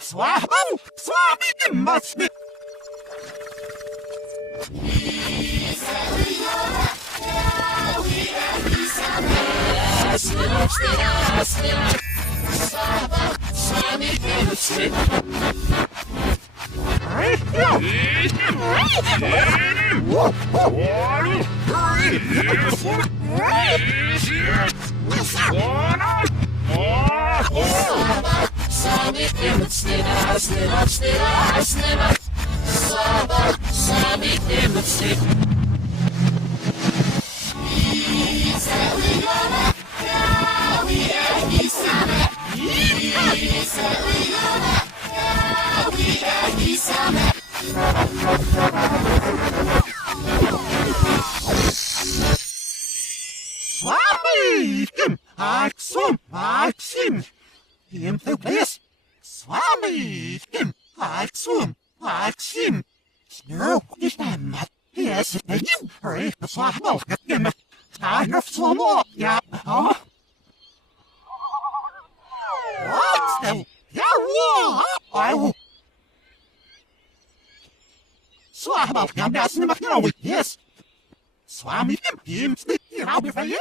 Swami must be. Maxim. Him to place. Swami. Him. Maxim. No, this time. Yes, you. Hurry, the swamp. Him. I have some more. Yeah. Huh? What the? Yeah, what? Swamp. I'm not in the yes. Swami. Him. I'll be for you.